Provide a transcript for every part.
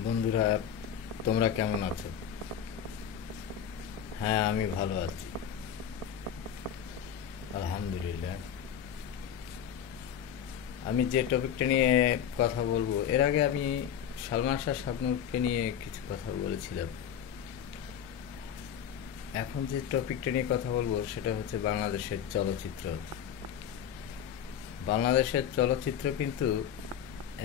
বন্ধুরা, তোমরা কেমন আছো? হ্যাঁ, আমি ভালো আছি, আলহামদুলিল্লাহ। আমি যে টপিকটা নিয়ে কথা বলবো, এর আগে আমি সালমান শাহ শাবনূরকে নিয়ে কিছু কথা বলেছিলাম। এখন যে টপিকটা নিয়ে কথা বলবো সেটা হচ্ছে বাংলাদেশের চলচ্চিত্র। বাংলাদেশের চলচ্চিত্র কিন্তু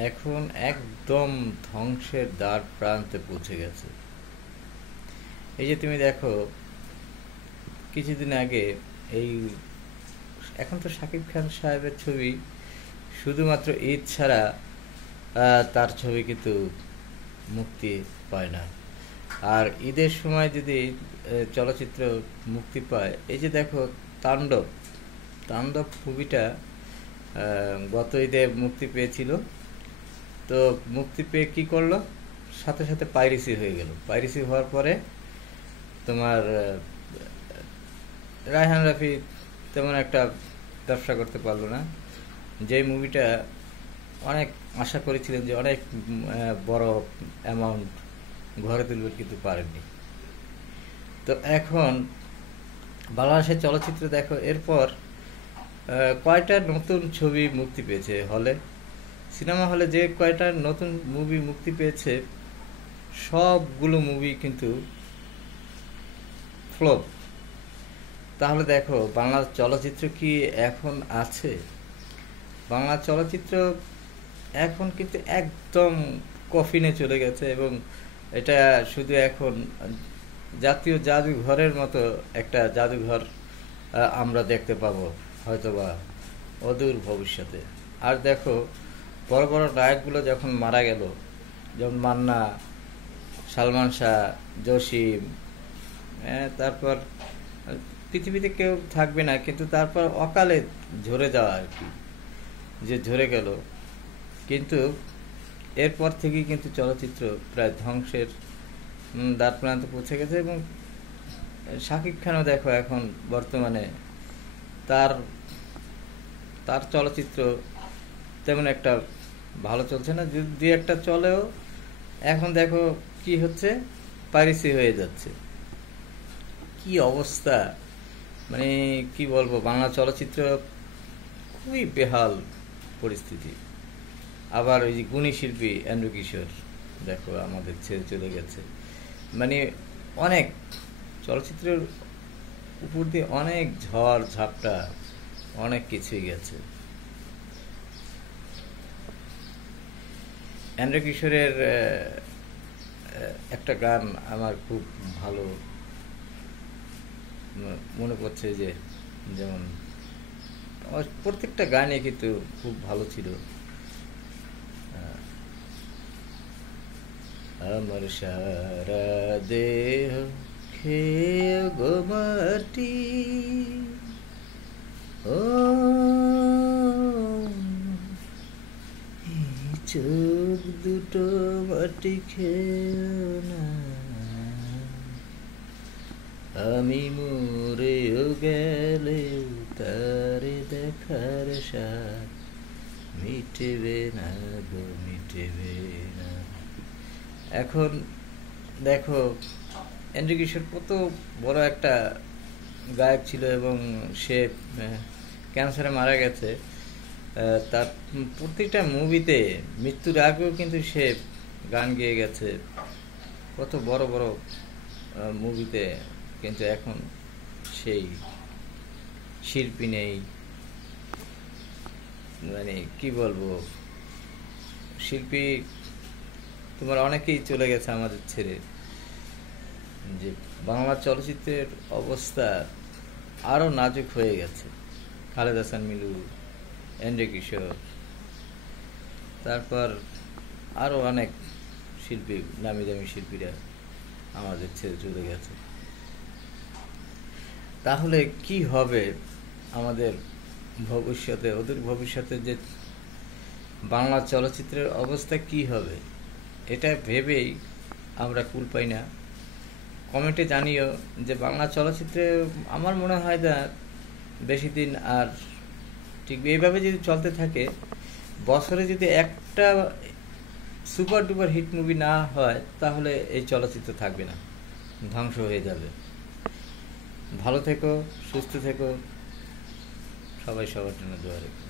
এখন একদম ধ্বংসের দ্বার প্রান্তে পৌঁছে গেছে। এই যে তুমি দেখো, কিছুদিন আগে এই এখন তো শাকিব খান সাহেবের ছবি শুধুমাত্র ঈদ ছাড়া তার ছবি কিন্তু মুক্তি পায় না। আর ঈদের সময় যদি চলচ্চিত্র মুক্তি পায়, এই যে দেখো, তাণ্ডব তাণ্ডব মুভিটা গত ঈদে মুক্তি পেয়েছিল। তো মুক্তি পেয়ে কি করলো, সাথে সাথে পাইরেসি হয়ে গেল। পাইরেসি হওয়ার পরে তোমার রায়হান রাফি তেমন একটা ব্যবসা করতে পারলো না। যে মুভিটা অনেক আশা করেছিলেন যে অনেক বড় অ্যামাউন্ট ঘরে তুলবে, কিন্তু পারেননি। তো এখন বাংলাদেশের চলচ্চিত্র দেখো, এরপর কয়টা নতুন ছবি মুক্তি পেয়েছে হলে, সিনেমা হলে যে কয়টা নতুন মুভি মুক্তি পেয়েছে, সবগুলো মুভি কিন্তু ফ্লপ। তাহলে দেখো, বাংলা চলচ্চিত্র কি এখন আছে? বাংলা চলচ্চিত্র এখন কিন্তু একদম কফিনে চলে গেছে, এবং এটা শুধু এখন জাতীয় জাদুঘরের মতো একটা জাদুঘর আমরা দেখতে পাবো হয়তোবা অদূর ভবিষ্যতে। আর দেখো, বড় বড় নায়কগুলো যখন মারা গেল, যেমন মান্না, সালমান শাহ, জসিম, তারপর পৃথিবীতে কেউ থাকবে না, কিন্তু তারপর অকালে ঝরে যাওয়া আর কি, যে ঝরে গেল। কিন্তু এরপর থেকেই কিন্তু চলচ্চিত্র প্রায় ধ্বংসের দ্বার প্রান্তে পৌঁছে গেছে। এবং শাকিব খানও দেখো, এখন বর্তমানে তার তার চলচ্চিত্র তেমন একটা ভালো চলছে না, দু একটা চলেও এখন দেখো কি হচ্ছে, পাইরেসি হয়ে যাচ্ছে। কি অবস্থা, মানে কি বলবো, বাংলা চলচ্চিত্র খুবই বেহাল পরিস্থিতি। আবার ওই যে গুণী শিল্পী এন্ড্রু কিশোর দেখো আমাদের ছেড়ে চলে গেছে। মানে অনেক চলচ্চিত্রের উপর দিয়ে অনেক ঝড় ঝাপটা, অনেক কিছুই গেছে। এন্ড্রু কিশোরের একটা গান আমার খুব ভালো মনে পড়ছে, যে যেমন প্রত্যেকটা গানই কিন্তু খুব ভালো ছিল। আমার সারা দেহ খেয়ে গো মাটি, ও চোখ দুটো মাটি খেয়ে না, আমি মরেও গেলে তারে দেখার স্বাদ মিটবে না গো, মিটবে না। এখন দেখো, এন্ড্রু কিশোর কত বড় একটা গায়ক ছিল, এবং সে ক্যান্সারে মারা গেছে। তার প্রত্যেকটা মুভিতে মৃত্যুর আগেও কিন্তু সে গান গেয়ে গেছে, কত বড় বড় মুভিতে। কিন্তু এখন সেই শিল্পী নেই, মানে কি বলবো, শিল্পী তোমার অনেকেই চলে গেছে আমাদের ছেড়ে। যে বাংলা চলচ্চিত্রের অবস্থা আরও নাজুক হয়ে গেছে। খালেদ হাসান মিলু, এন্ড্রু কিশোর, তারপর আরও অনেক শিল্পী, নামি দামি শিল্পীরা আমাদের ছেড়ে চলে গেছে। তাহলে কি হবে আমাদের ভবিষ্যতে, অদূর ভবিষ্যতে, যে বাংলা চলচ্চিত্রের অবস্থা কি হবে, এটা ভেবেই আমরা কুল পাই না। কমেন্টে জানিও যে বাংলা চলচ্চিত্রে আমার মনে হয় না বেশি দিন আর ঠিক এইভাবে যদি চলতে থাকে, বছরে যদি একটা সুপার ডুপার হিট মুভি না হয় তাহলে এই চলচ্চিত্র থাকবে না, ধ্বংস হয়ে যাবে। ভালো থেকো, সুস্থ থেকো, সবাই সবার জন্য দোয়া রেখো।